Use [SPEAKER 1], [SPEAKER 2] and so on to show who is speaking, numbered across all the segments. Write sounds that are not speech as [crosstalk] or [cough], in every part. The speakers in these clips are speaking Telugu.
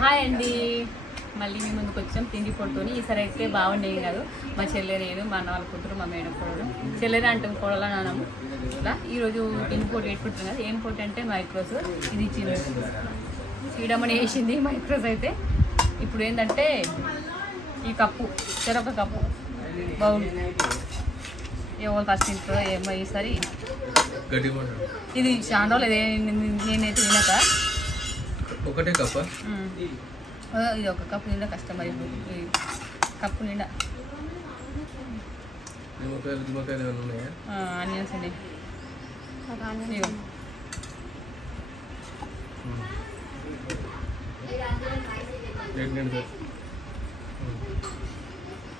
[SPEAKER 1] హాయ్ అండి. మళ్ళీ మీ ముందుకు వచ్చాం తిండి పొట్టుని ఈసారి అయితే బాగుండేవి కాదు. మా చెల్లె నేను మా అన్న వాళ్ళ కూతురు మా మేడం కోడలు చెల్లెని అంటాం కోడలు అని అన్నాము ఈరోజు తిండి పొట్టు పెట్టుకుంటున్నాం కదా ఏం పొట్టు అంటే మైక్రోస్. ఇది ఇచ్చింది సీడమని వేసింది మైక్రోస్ అయితే. ఇప్పుడు ఏంటంటే ఈ కప్పు చెరొక కప్పు. బౌల్. ఎవరు ఫస్ట్ ఇంట్లో ఏమో ఈసారి. ఇది చాలా రోజులు నేనైతే తినక
[SPEAKER 2] ఒకటే కప్ప?
[SPEAKER 1] ఇది ఒక కప్పు నిండా కష్టం మరి. కప్పు నిండా. ఆనియన్స్ అండి.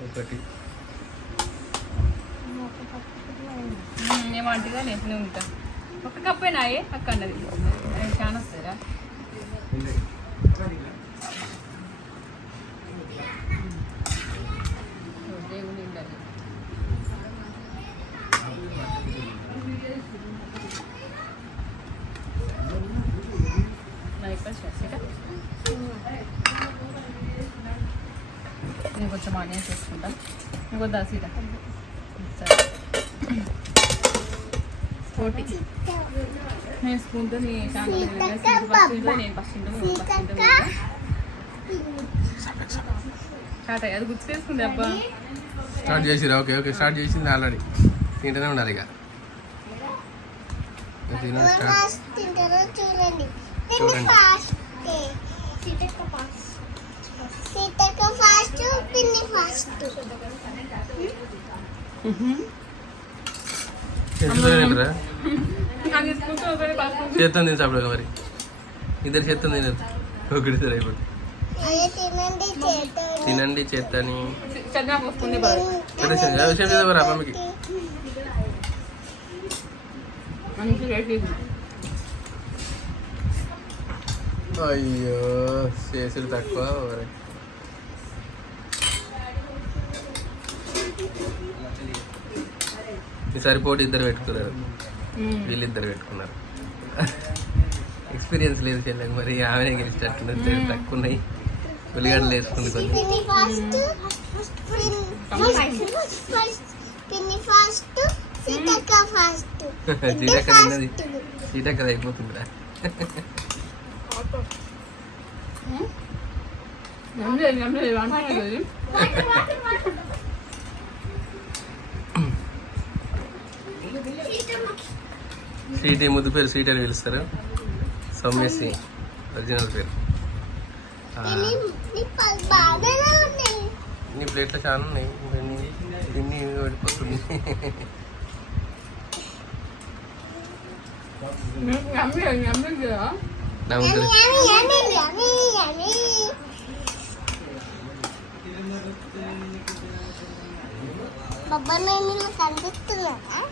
[SPEAKER 2] ఒకటి.
[SPEAKER 1] ఏమంటుందా నేను ఉంటా ఒక కప్పేనా ఏ? అక్క అన్నది. చాలా వస్తుందా నేను కొంచెం ఆనియన్స్ వేసుకుంటా. ఇంకొద్దా దాసీట నేను స్పూన్తో నీ ఫస్ట్ నేను ఫస్ట్ ఫస్ట్ స్టార్ట్ అయ్యి అది గుర్తుకేసుకుంది అబ్బా.
[SPEAKER 2] స్టార్ట్ చేసిరా? ఓకే ఓకే స్టార్ట్ చేసింది ఆల్రెడీ. తింటూనే ఉండాలి ఇక.
[SPEAKER 3] చూడండి.
[SPEAKER 2] చూడండి.
[SPEAKER 3] ఫాస్ట్ ఫాస్ట్ పిన్ని ఫాస్ట్
[SPEAKER 2] తింటున్నారా
[SPEAKER 1] అది స్పూన్తో ఒకటి పసుపు
[SPEAKER 2] చేత్తం తిని సాப்பிడు మరి. ఇద్దరు చేత్తం తినదు ఒకటి సరే ఇప్పుడు
[SPEAKER 3] అదే తినండి
[SPEAKER 2] చేత్తని. విషయం చదవరా మమ్మీకి
[SPEAKER 1] మంచి రేట్
[SPEAKER 2] అయ్యో చేసుడు తక్కువ ఈసారి పోటీ ఇద్దరు పెట్టుకున్నారు. వీళ్ళిద్దరు పెట్టుకున్నారు. ఎక్స్పీరియన్స్ లేదు చెల్లెకి మరి ఆమెనే గెలిచినట్టున్నది తక్కువ ఉన్నాయి ఉల్లిగడ్డలు వేసుకుంది
[SPEAKER 3] ఫాస్ట్
[SPEAKER 2] సీటక్క [laughs] తిన్నది. సీటక్క అయిపోతుందిరా. సీటీ ముద్దు పేరు సీట్ అని పిలుస్తారు. సౌమ్యశ్రీ ఒరిజినల్ పేరు.
[SPEAKER 3] నీ
[SPEAKER 2] ప్లేట్లో చాలా ఉన్నాయి. తిన్ని
[SPEAKER 3] కనిపిస్తున్నానా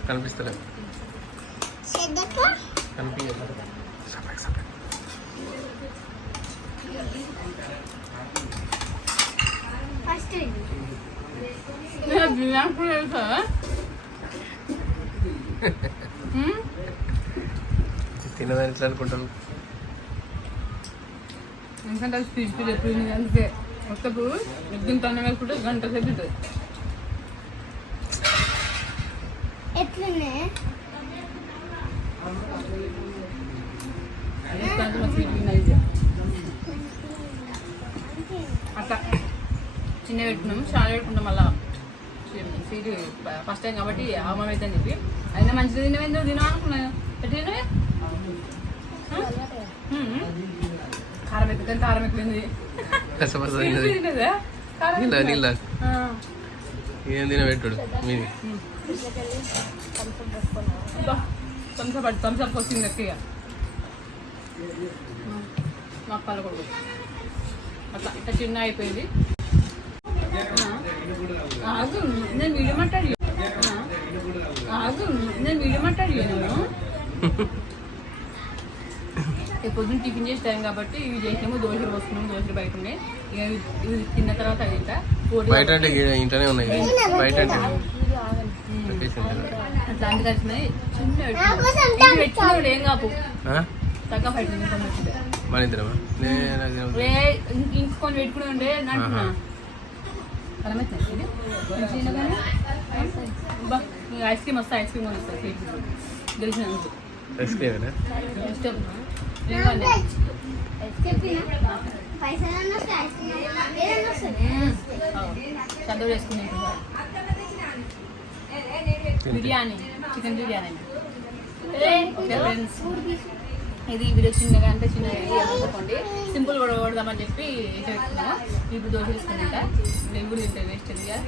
[SPEAKER 2] కనిపిస్తలేదు. తినదని ఎట్లా అనుకుంటాను
[SPEAKER 1] ఎందుకంటే అది ఎప్పుడు అందుకే వస్తప్పుడు ఎద్దుని తన వేసుకుంటే గంట సేపు ఉంటుంది
[SPEAKER 3] ఎట్లున్నాయి
[SPEAKER 1] అట్లా చిన్న పెట్టుకున్నాము చాలా పెట్టుకున్నాం మళ్ళా. సీట్ ఫస్ట్ టైం కాబట్టి అవమానం అయితే అని చెప్పి. అయినా మంచిది తినవేందో తినవా అనుకున్నాను? హ్మ్. కారం ఎక్కువ కారం ఎక్కువైంది
[SPEAKER 2] తిన్నది. ఏం తినబెట్టుడు? మీది?
[SPEAKER 1] థమ్స్అప్ వచ్చింది ఎక్కువ కొడుకు అట్లా ఇట్లా చిన్న అయిపోయింది. ఆగు నేను వీడియో మాట్లాడి ఆగు నేను వీడియో నేను ఇక పొద్దున్న టిఫిన్ చేసే టైం కాబట్టి ఇవి చేసినాము దోశలు వస్తున్నాము దోశలు బయట ఉన్నాయి. ఇక ఇవి తిన్న తర్వాత పోటీ
[SPEAKER 2] బయట అంటే ఇంట్లోనే ఉన్నాయి బయట అంటే.
[SPEAKER 1] అట్లా అందుకని చిన్న
[SPEAKER 3] నాకు
[SPEAKER 1] ఏం కాపు
[SPEAKER 2] మన ఇద్దరమా
[SPEAKER 1] ఇంకొని పెట్టుకుని ఉండే ఐస్ క్రీమ్ వస్తే ఐస్ క్రీమ్ కొని? వస్తుంది గెలిచిన
[SPEAKER 2] ఐస్
[SPEAKER 1] ఇష్టం.
[SPEAKER 3] వస్తాయి
[SPEAKER 1] బిర్యానీ చికెన్ బిర్యానీ. ఫ్రెండ్స్ ఇది వీడియో చిన్నగా అంటే చిన్నగా అనుకోండి. సింపుల్ కూడా కొడదామని చెప్పి ఇట్లా పెట్టుకున్నాము. ఇప్పుడు దోశ వేసుకుంటా నేను తింటే వేస్ట్
[SPEAKER 3] ఇదిగా